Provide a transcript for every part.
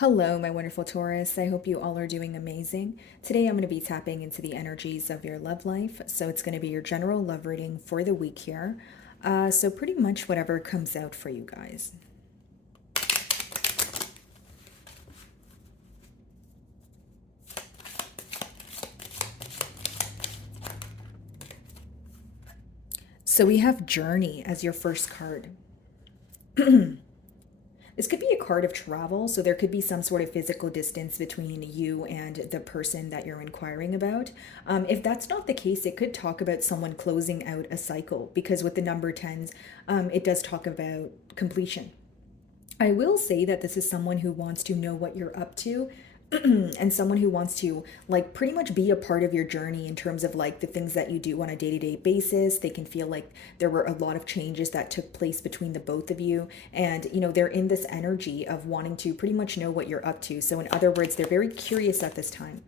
Hello, my wonderful Taurus. I hope you all are doing amazing. Today I'm going to be tapping into the energies of your love life. So it's going to be your general love reading for the week here. So pretty much whatever comes out for you guys. So we have Journey as your first card. This could be a card of travel, so there could be some sort of physical distance between you and the person that you're inquiring about. If that's not the case, it could talk about someone closing out a cycle, because with the number tens, it does talk about completion. I will say that this is someone who wants to know what you're up to and someone who wants to like pretty much be a part of your journey in terms of like the things that you do on a day-to-day basis. They can feel like there were a lot of changes that took place between the both of you, and they're in this energy of wanting to pretty much know what you're up to. So in other words, they're very curious at this time.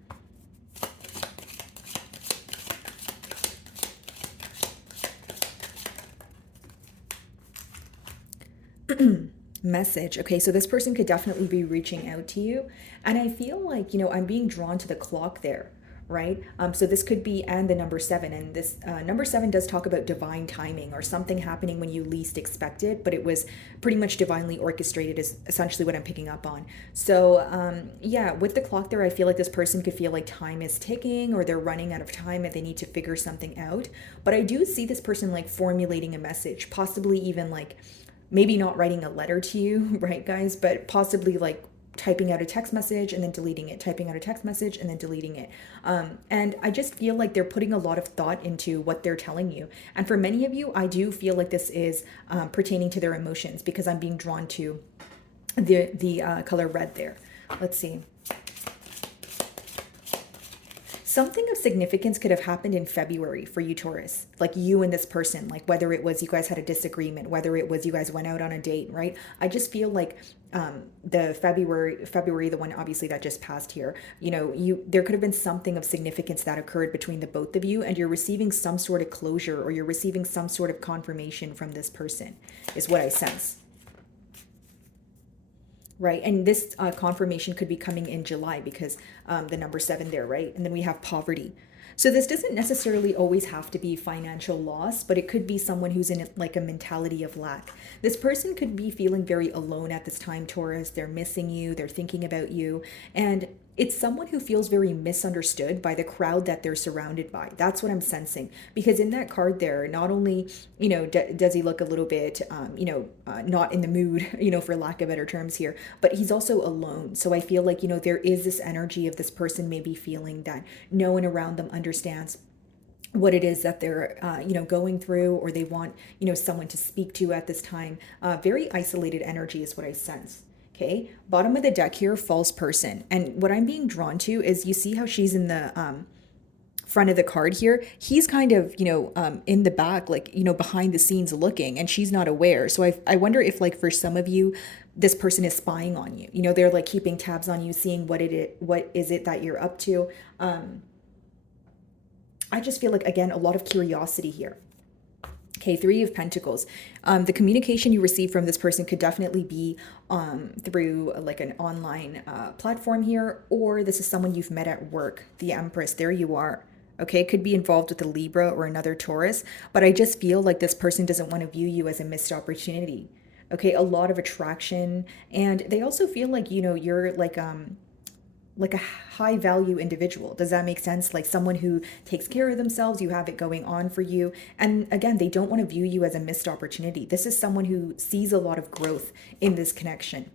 Message. Okay, so this person could definitely be reaching out to you. And I feel like, I'm being drawn to the clock there, right? So this could be, and the number seven. And this number seven does talk about divine timing or something happening when you least expect it, but it was pretty much divinely orchestrated, is essentially what I'm picking up on. So, yeah, with the clock there, I feel like this person could feel like time is ticking or they're running out of time and they need to figure something out. But I do see this person like formulating a message, possibly even like maybe not writing a letter to you, right, guys, but possibly like typing out a text message and then deleting it, typing out a text message and then deleting it. And I just feel like they're putting a lot of thought into what they're telling you. And for many of you, I do feel like this is pertaining to their emotions, because I'm being drawn to the color red there. Let's see. Something of significance could have happened in February for you, Taurus, like you and this person, like whether it was you guys had a disagreement, whether it was you guys went out on a date, right? I just feel like the February, the one obviously that just passed here, there could have been something of significance that occurred between the both of you, and you're receiving some sort of closure or you're receiving some sort of confirmation from this person, is what I sense. Right, and this confirmation could be coming in July, because the number seven there, right? And then we have poverty. So this doesn't necessarily always have to be financial loss, but it could be someone who's in like a mentality of lack. This person could be feeling very alone at this time, Taurus. They're missing you, they're thinking about you, and it's someone who feels very misunderstood by the crowd that they're surrounded by. That's what I'm sensing. Because in that card there, not only, does he look a little bit, not in the mood, for lack of better terms here, but he's also alone. So I feel like, there is this energy of this person maybe feeling that no one around them understands what it is that they're going through, or they want someone to speak to at this time. Very isolated energy is what I sense. Okay, bottom of the deck here, false person. And what I'm being drawn to is, you see how she's in the front of the card here? He's kind of, in the back, like, behind the scenes looking, and she's not aware. So I wonder if, like, for some of you, this person is spying on you. They're like keeping tabs on you, seeing what is it that you're up to. I just feel like, again, a lot of curiosity here. Okay, Three of Pentacles. The communication you receive from this person could definitely be through like an online platform here, or this is someone you've met at work. The Empress, there you are. Okay, it could be involved with a Libra or another Taurus, but I just feel like this person doesn't want to view you as a missed opportunity. Okay, a lot of attraction, and they also feel like, you're like a high value individual. Does that make sense? Like someone who takes care of themselves, you have it going on for you. And again, they don't want to view you as a missed opportunity. This is someone who sees a lot of growth in this connection.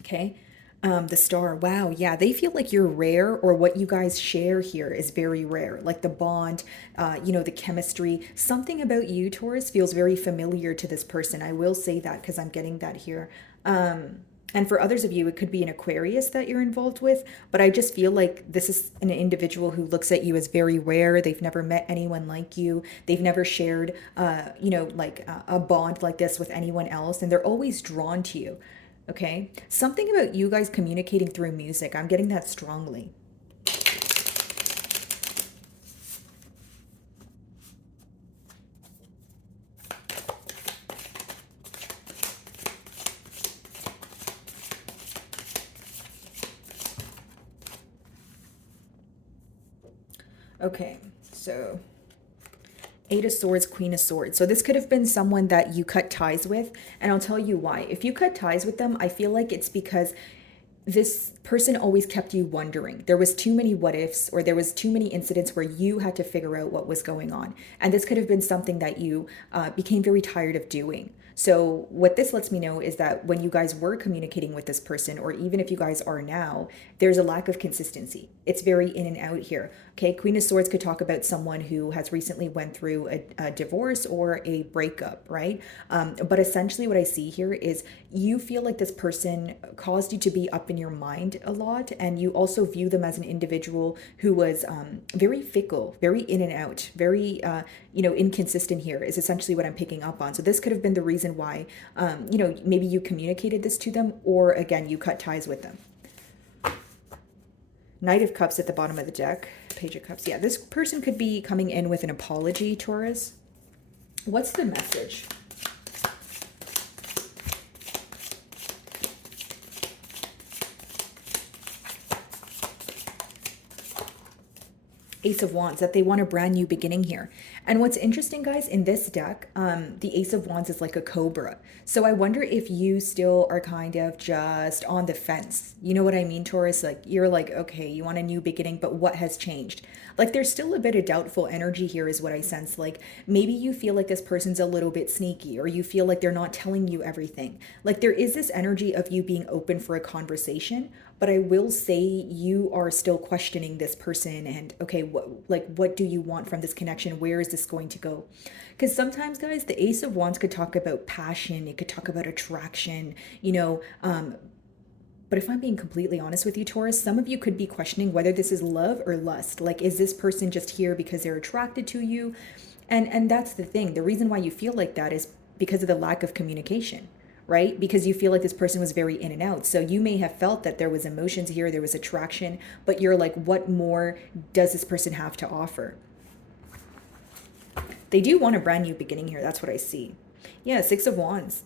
Okay. The Star. Wow. Yeah. They feel like you're rare, or what you guys share here is very rare. Like the bond, the chemistry, something about you, Taurus, feels very familiar to this person. I will say that because I'm getting that here. And for others of you, it could be an Aquarius that you're involved with, but I just feel like this is an individual who looks at you as very rare. They've never met anyone like you. They've never shared, like a bond like this with anyone else, and they're always drawn to you. Okay? Something about you guys communicating through music. I'm getting that strongly. Okay, so Eight of Swords, Queen of Swords. So this could have been someone that you cut ties with, and I'll tell you why. If you cut ties with them, I feel like it's because this person always kept you wondering. There was too many what ifs, or there was too many incidents where you had to figure out what was going on. And this could have been something that you became very tired of doing. So what this lets me know is that when you guys were communicating with this person, or even if you guys are now, there's a lack of consistency. It's very in and out here. Okay, Queen of Swords could talk about someone who has recently went through a divorce or a breakup, right? But essentially what I see here is you feel like this person caused you to be up in your mind a lot, and you also view them as an individual who was very fickle, very in and out, very inconsistent here is essentially what I'm picking up on. So this could have been the reason why maybe you communicated this to them, or again you cut ties with them. Knight of Cups at the bottom of the deck, Page of Cups. Yeah, this person could be coming in with an apology, Taurus. What's the message? Ace of Wands, that they want a brand new beginning here. And what's interesting, guys, in this deck, the Ace of Wands is like a cobra. So I wonder if you still are kind of just on the fence. You know what I mean, Taurus? Like, you're like, okay, you want a new beginning, but what has changed? Like, there's still a bit of doubtful energy here is what I sense. Like, maybe you feel like this person's a little bit sneaky, or you feel like they're not telling you everything. Like, there is this energy of you being open for a conversation, but I will say you are still questioning this person and, okay, what do you want from this connection? Where is this going to go? Because sometimes, guys, the Ace of Wands could talk about passion, it could talk about attraction, but if I'm being completely honest with you, Taurus, some of you could be questioning whether this is love or lust. Like, is this person just here because they're attracted to you? And that's the thing. The reason why you feel like that is because of the lack of communication, right? Because you feel like this person was very in and out. So you may have felt that there was emotions here, there was attraction, but you're like, what more does this person have to offer? They do want a brand new beginning here. That's what I see. Yeah, Six of Wands.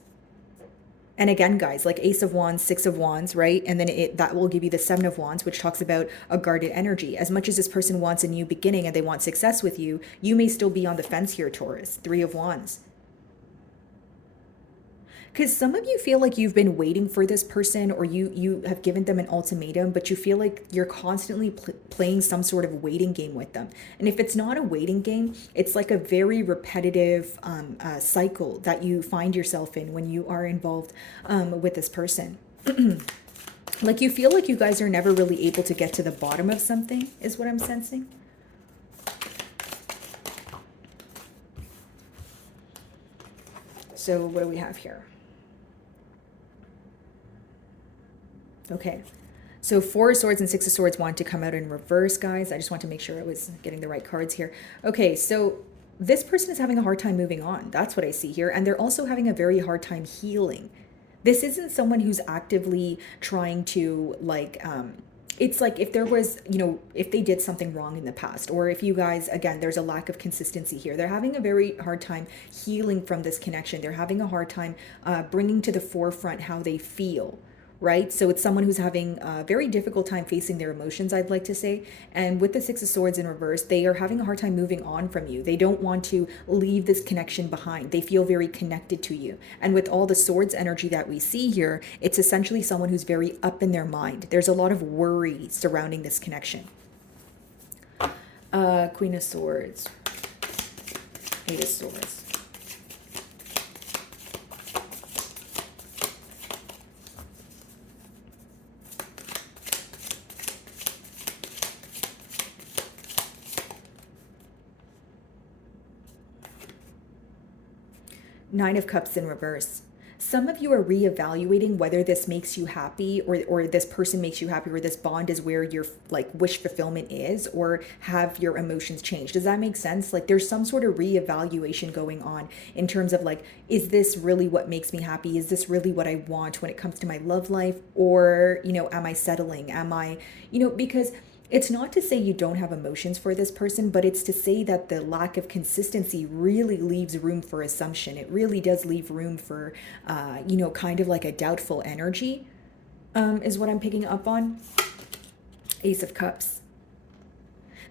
And again, guys, like Ace of Wands, Six of Wands, right? And then that will give you the Seven of Wands, which talks about a guarded energy. As much as this person wants a new beginning and they want success with you, you may still be on the fence here, Taurus. Three of Wands. Because some of you feel like you've been waiting for this person, or you have given them an ultimatum, but you feel like you're constantly playing some sort of waiting game with them. And if it's not a waiting game, it's like a very repetitive cycle that you find yourself in when you are involved with this person. Like, you feel like you guys are never really able to get to the bottom of something, is what I'm sensing. So what do we have here? Okay, so Four of Swords and Six of Swords want to come out in reverse, guys. I just want to make sure I was getting the right cards here. Okay, so this person is having a hard time moving on. That's what I see here. And they're also having a very hard time healing. This isn't someone who's actively trying to, like, it's like if there was, if they did something wrong in the past, or if you guys, again, there's a lack of consistency here. They're having a very hard time healing from this connection. They're having a hard time bringing to the forefront how they feel. Right? So it's someone who's having a very difficult time facing their emotions, I'd like to say. And with the Six of Swords in reverse, they are having a hard time moving on from you. They don't want to leave this connection behind. They feel very connected to you. And with all the swords energy that we see here, it's essentially someone who's very up in their mind. There's a lot of worry surrounding this connection. Queen of Swords. Eight of Swords. Nine of Cups in reverse. Some of you are reevaluating whether this makes you happy, or this person makes you happy, or this bond is where your like wish fulfillment is, or have your emotions changed. Does that make sense? Like, there's some sort of reevaluation going on in terms of, like, is this really what makes me happy? Is this really what I want when it comes to my love life? Or, am I settling? Am I, because it's not to say you don't have emotions for this person, but it's to say that the lack of consistency really leaves room for assumption. It really does leave room for, kind of like a doubtful energy, is what I'm picking up on. Ace of Cups.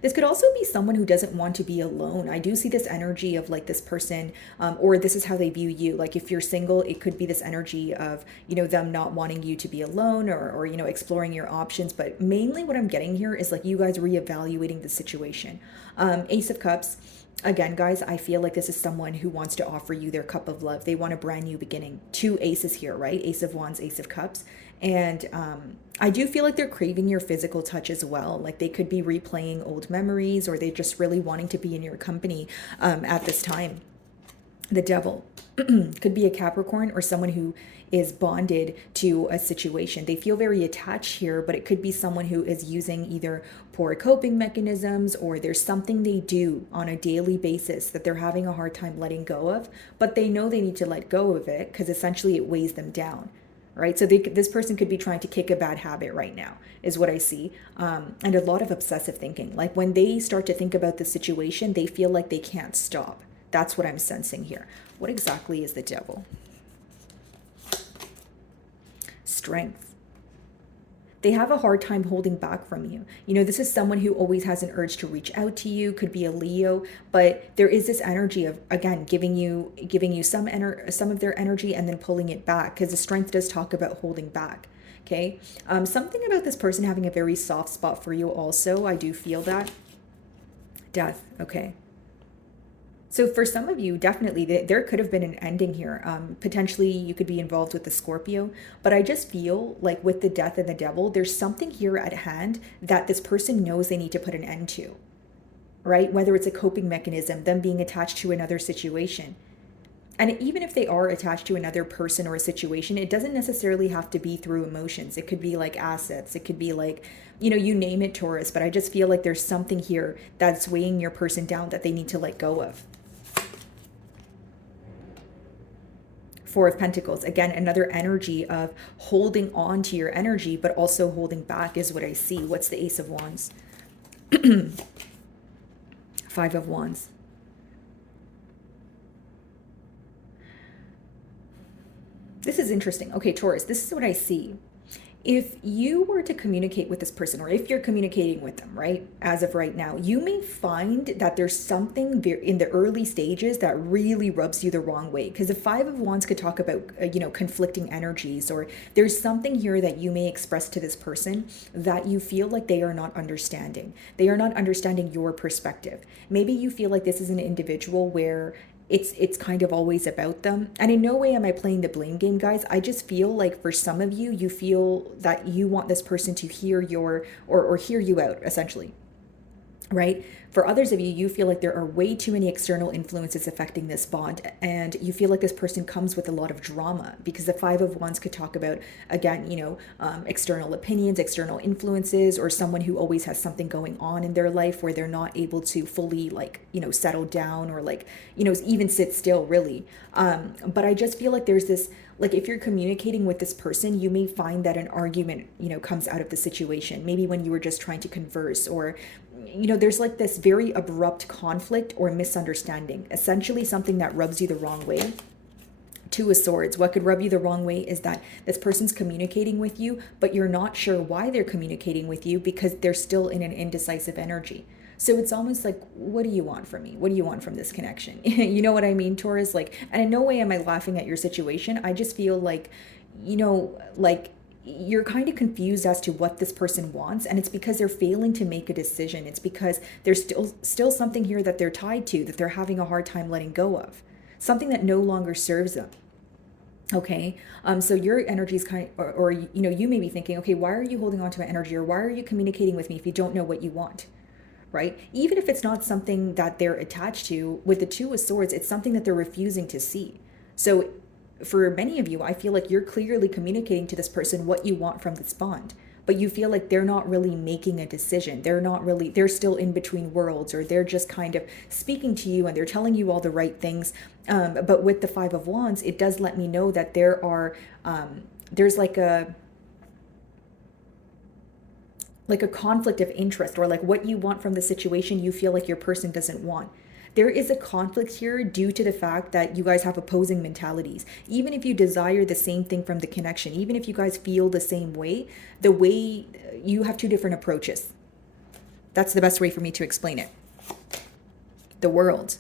This could also be someone who doesn't want to be alone. I do see this energy of like this person, or this is how they view you. Like if you're single, it could be this energy of, them not wanting you to be alone, or exploring your options. But mainly what I'm getting here is like you guys reevaluating the situation. Ace of Cups. Again, guys, I feel like this is someone who wants to offer you their cup of love. They want a brand new beginning. Two aces here, right? Ace of Wands, Ace of Cups. And I do feel like they're craving your physical touch as well. Like they could be replaying old memories, or they're just really wanting to be in your company at this time. The Devil could be a Capricorn or someone who is bonded to a situation. They feel very attached here, but it could be someone who is using either poor coping mechanisms, or there's something they do on a daily basis that they're having a hard time letting go of, but they know they need to let go of it because essentially it weighs them down. Right? So this person could be trying to kick a bad habit right now, is what I see. And a lot of obsessive thinking. Like when they start to think about the situation, they feel like they can't stop. That's what I'm sensing here. What exactly is the Devil? Strength. They have a hard time holding back from you. This is someone who always has an urge to reach out to you, could be a Leo, but there is this energy of, again, giving you some of their energy and then pulling it back, because the Strength does talk about holding back. Okay. Something about this person having a very soft spot for you also. I do feel that. Death. Okay. So for some of you, definitely, there could have been an ending here. Potentially, you could be involved with the Scorpio. But I just feel like with the Death and the Devil, there's something here at hand that this person knows they need to put an end to, right? Whether it's a coping mechanism, them being attached to another situation. And even if they are attached to another person or a situation, it doesn't necessarily have to be through emotions. It could be like assets. It could be like, you name it, Taurus. But I just feel like there's something here that's weighing your person down that they need to let go of. Four of Pentacles. Again, another energy of holding on to your energy, but also holding back is what I see. What's the Ace of Wands? Five of Wands. This is interesting. Okay, Taurus, this is what I see. If you were to communicate with this person, or if you're communicating with them, right, as of right now, you may find that there's something in the early stages that really rubs you the wrong way. Because the Five of Wands could talk about, conflicting energies, or there's something here that you may express to this person that you feel like they are not understanding. They are not understanding your perspective. Maybe you feel like this is an individual where it's kind of always about them. And in no way am I playing the blame game, guys. I just feel like for some of you, you feel that you want this person to hear or hear you out, essentially. Right? For others of you, you feel like there are way too many external influences affecting this bond, and you feel like this person comes with a lot of drama, because the Five of Wands could talk about, again, external opinions, external influences, or someone who always has something going on in their life where they're not able to fully settle down, or even sit still, really. But I just feel like there's this, like if you're communicating with this person, you may find that an argument, comes out of the situation. Maybe when you were just trying to converse, or there's like this very abrupt conflict or misunderstanding, essentially something that rubs you the wrong way. Two of Swords. What could rub you the wrong way is that this person's communicating with you, but you're not sure why they're communicating with you, because they're still in an indecisive energy. So it's almost like, what do you want from me? What do you want from this connection? You know what I mean, Taurus? And in no way am I laughing at your situation. I just feel like, you're kind of confused as to what this person wants, and it's because they're failing to make a decision. It's because there's still something here that they're tied to, that they're having a hard time letting go of, something that no longer serves them. Okay. So your energy is or you may be thinking, okay, why are you holding on to my energy, or why are you communicating with me if you don't know what you want? Right? Even if it's not something that they're attached to, with the Two of Swords, it's something that they're refusing to see. So for many of you, I feel like you're clearly communicating to this person what you want from this bond, but you feel like they're not really making a decision. They're still in between worlds, or they're just kind of speaking to you and they're telling you all the right things. But with the Five of Wands, it does let me know that there's like a conflict of interest, or like what you want from the situation, you feel like your person doesn't want. There is a conflict here due to the fact that you guys have opposing mentalities. Even if you desire the same thing from the connection, even if you guys feel the way you have two different approaches. That's the best way for me to explain it. The world.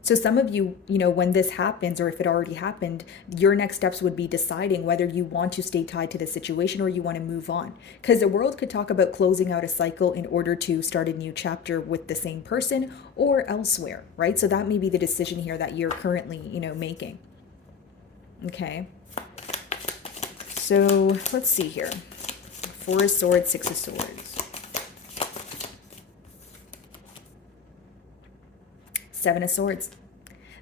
So some of you, when this happens, or if it already happened, your next steps would be deciding whether you want to stay tied to the situation or you want to move on. Because the world could talk about closing out a cycle in order to start a new chapter with the same person or elsewhere, right? So that may be the decision here that you're currently, making. Okay. So let's see here. 4 of Swords, 6 of Swords. 7 of Swords.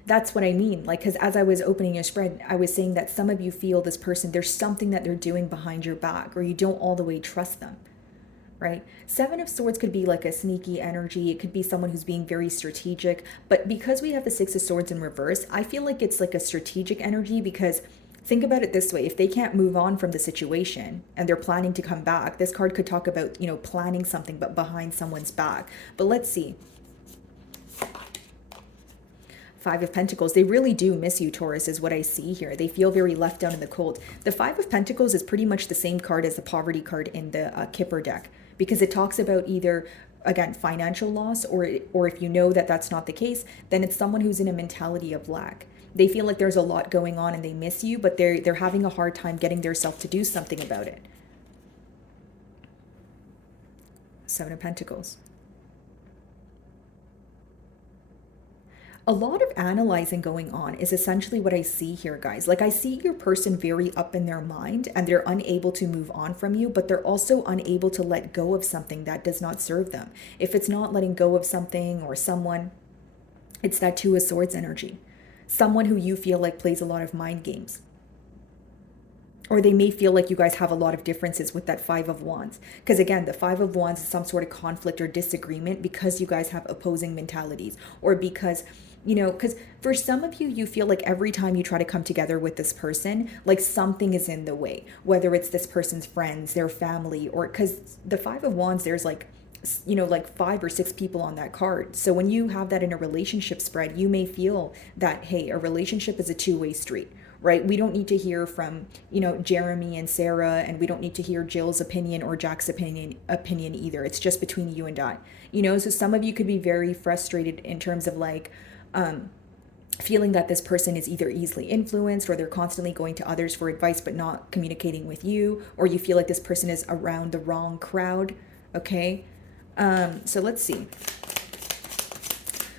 That's what I mean. Like, because as I was opening your spread, I was saying that some of you feel this person, there's something that they're doing behind your back, or you don't all the way trust them, right? 7 of Swords could be like a sneaky energy. It could be someone who's being very strategic. But because we have the 6 of Swords in reverse, I feel like it's like a strategic energy, because think about it this way. If they can't move on from the situation and they're planning to come back, this card could talk about, planning something but behind someone's back. But let's see. 5 of Pentacles. They really do miss you, Taurus, is what I see here. They feel very left out in the cold. The 5 of Pentacles is pretty much the same card as the Poverty card in the Kipper deck, because it talks about either, again, financial loss, or if you know that that's not the case, then it's someone who's in a mentality of lack. They feel like there's a lot going on and they miss you, but they're having a hard time getting themselves to do something about it. 7 of Pentacles. A lot of analyzing going on is essentially what I see here, guys. Like, I see your person very up in their mind and they're unable to move on from you, but they're also unable to let go of something that does not serve them. If it's not letting go of something or someone, it's that 2 of Swords energy. Someone who you feel like plays a lot of mind games. Or they may feel like you guys have a lot of differences with that 5 of Wands. Because again, the 5 of Wands is some sort of conflict or disagreement because you guys have opposing mentalities, or because because for some of you, you feel like every time you try to come together with this person, like something is in the way, whether it's this person's friends, their family, or because the 5 of Wands, there's like 5 or 6 people on that card. So when you have that in a relationship spread, you may feel that, hey, a relationship is a two-way street, right? We don't need to hear from, Jeremy and Sarah, and we don't need to hear Jill's opinion or Jack's opinion either. It's just between you and I, so some of you could be very frustrated in terms of like, feeling that this person is either easily influenced, or they're constantly going to others for advice but not communicating with you, or you feel like this person is around the wrong crowd. Okay, so let's see.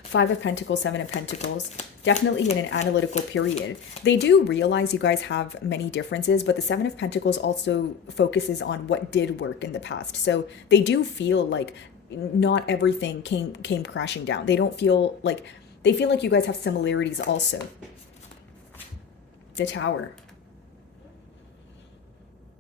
5 of Pentacles, 7 of Pentacles, definitely in an analytical period. They do realize you guys have many differences, but the 7 of Pentacles also focuses on what did work in the past. So they do feel like not everything came crashing down. They don't feel like, they feel like you guys have similarities also. The Tower.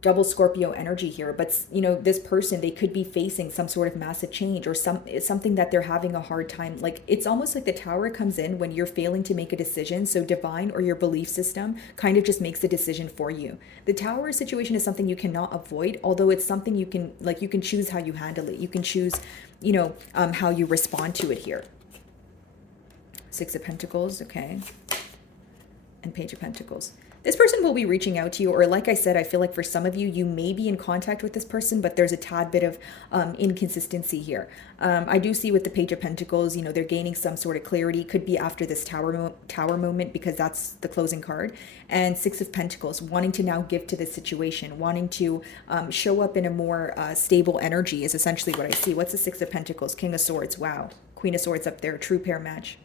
Double Scorpio energy here, but this person, they could be facing some sort of massive change, or something that they're having a hard time. Like, it's almost like the Tower comes in when you're failing to make a decision. So divine or your belief system kind of just makes the decision for you. The Tower situation is something you cannot avoid, although it's something you can choose how you handle it. You can choose, how you respond to it here. 6 of Pentacles, okay, and Page of Pentacles. This person will be reaching out to you, or like I said, I feel like for some of you, you may be in contact with this person, but there's a tad bit of inconsistency here. I do see with the Page of Pentacles, they're gaining some sort of clarity. Could be after this tower moment, because that's the closing card. And 6 of Pentacles, wanting to now give to this situation, wanting to show up in a more stable energy is essentially what I see. What's the 6 of Pentacles? King of Swords, wow. Queen of Swords up there, true pair match.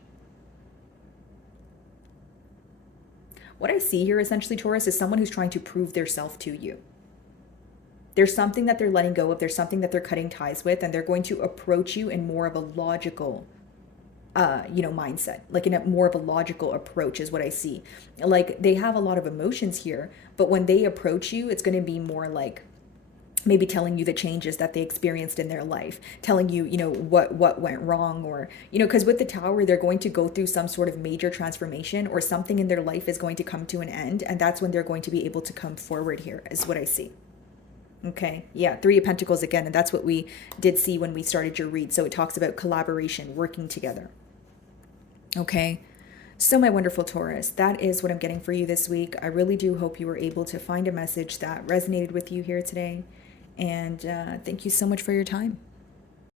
What I see here, essentially, Taurus, is someone who's trying to prove their self to you. There's something that they're letting go of. There's something that they're cutting ties with, and they're going to approach you in more of a logical, mindset. Like in a more of a logical approach is what I see. Like, they have a lot of emotions here, but when they approach you, it's going to be more like maybe telling you the changes that they experienced in their life, telling you, what went wrong, or, because with the Tower, they're going to go through some sort of major transformation, or something in their life is going to come to an end. And that's when they're going to be able to come forward here, is what I see. Okay. Yeah. 3 of Pentacles again. And that's what we did see when we started your read. So it talks about collaboration, working together. Okay. So my wonderful Taurus, that is what I'm getting for you this week. I really do hope you were able to find a message that resonated with you here today. And thank you so much for your time.